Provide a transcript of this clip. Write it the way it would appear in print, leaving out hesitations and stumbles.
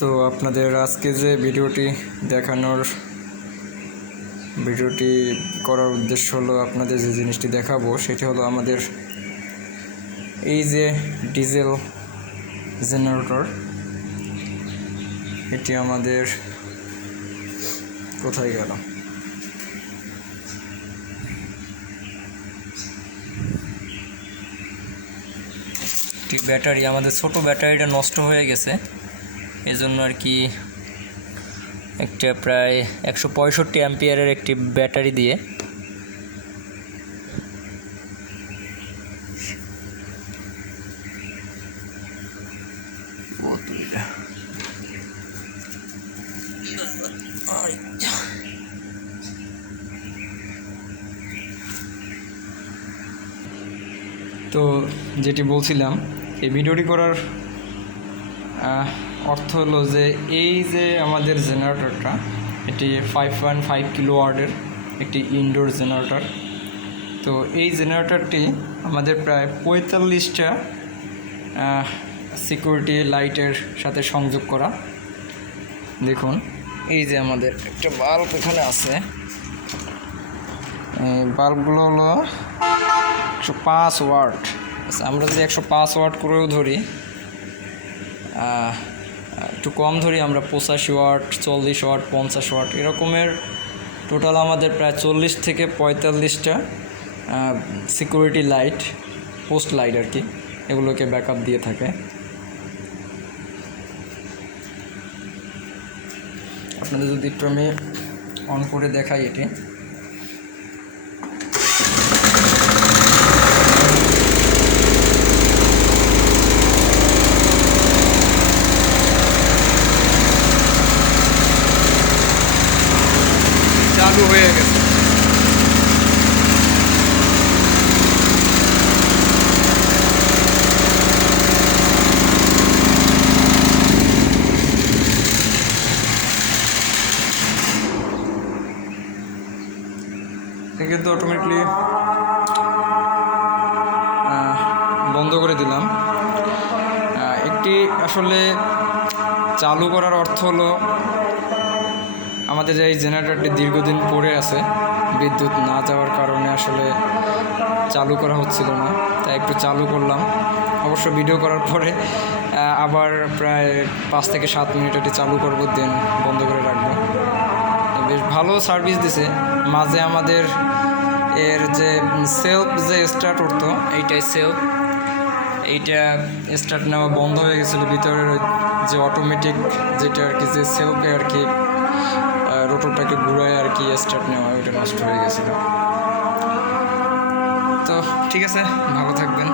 তো আপনাদের আজকে যে ভিডিওটি করার উদ্দেশ্য হলো আপনাদের যে জিনিসটি দেখাবো সেটি হলো আমাদের এই যে ডিজেল জেনারেটর। এটি আমাদের কোথায় গেল, ব্যাটারি আমাদের ছোট ব্যাটারিটা নষ্ট হয়ে গেছে, এজন্য আর কি একটা প্রায় 165 অ্যাম্পিয়ারের একটি ব্যাটারি দিয়ে তো যেটি বলছিলাম, এই ভিডিওটি করার অর্থ হলো যে এই যে আমাদের জেনারেটরটা, এটি 5.5 কিলোওয়াটের একটি ইনডোর জেনারেটর। তো এই জেনারেটরটি আমাদের প্রায় 45টা সিকিউরিটি লাইটের সাথে সংযোগ করা। দেখুন, এই যে আমাদের একটা বাল্ব এখানে আছে, বাল্বগুলো হলো 105 ওয়াট। আমরা যদি 105 ওয়াট করেও ধরি, একটু কম ধরি আমরা 85 ওয়াট, 40 ওয়াট, 50 ওয়াট, এরকমের টোটাল আমাদের প্রায় 40 থেকে 45টা সিকিউরিটি লাইট, পোস্ট লাইট আর কি, এগুলোকে ব্যাকআপ দিয়ে থাকে। আপনাদের যদি একটু আমি অন করে দেখাই, এটি চালু হয়ে গেছে। কিন্তু অটোমেটিকলি বন্ধ করে দিলাম। একটি আসলে চালু করার অর্থ হলো আমাদের এই জেনারেটরটি দীর্ঘদিন পড়ে আছে, বিদ্যুৎ না যাওয়ার কারণে আসলে চালু করা হচ্ছিল না, তাই একটু চালু করলাম। অবশ্য ভিডিও করার পরে আবার প্রায় 5 থেকে 7 মিনিট এটি চালু করবো, দেন বন্ধ করে রাখবো। বেশ ভালো সার্ভিস দিছে। মাঝে আমাদের এর যে সেলফ যে স্টার্ট করতো, এইটাই সেলফ, এইটা স্টার্ট নেওয়া বন্ধ হয়ে গেছিলো। ভিতরের যে অটোমেটিক যেটা আর কি, যে সেলফে আর কি রোটরটাকে ঘুরায় আর কি স্টার্ট নেওয়া, ওইটা নষ্ট হয়ে গেছিলো। তো ঠিক আছে, ভালো থাকবেন।